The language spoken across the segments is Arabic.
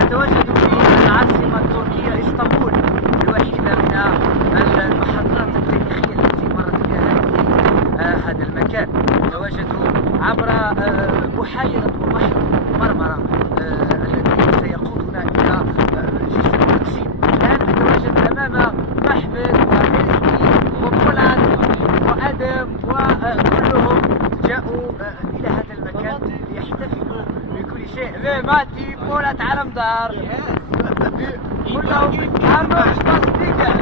نتواجد في العاصمة التركية اسطنبول، في واحدة من المحطات التاريخية التي مرت بها هذا المكان. نتواجد عبر بحيرة وبحر مرمرة الذي سيقودنا إلى جسر التقسيم. الآن نتواجد أمام محمد وإلكي وبولات وآدم، وكلهم جاءوا إلى هذا المكان ليحتفلوا بكل شيء. ماتي بولات علمدار كلهم عمرو تصديقا.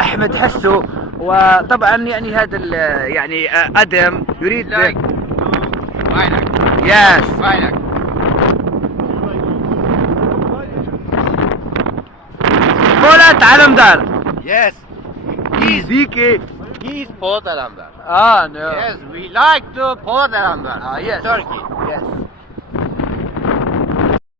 أحمد حسو، وطبعا يعني هذا يعني أدم يريد يس بولات علمدار. Yes, Ziki. he's Polat Alamdar. No. Yes, we like to Polat Alamdar. Yes. Turkey. Yes.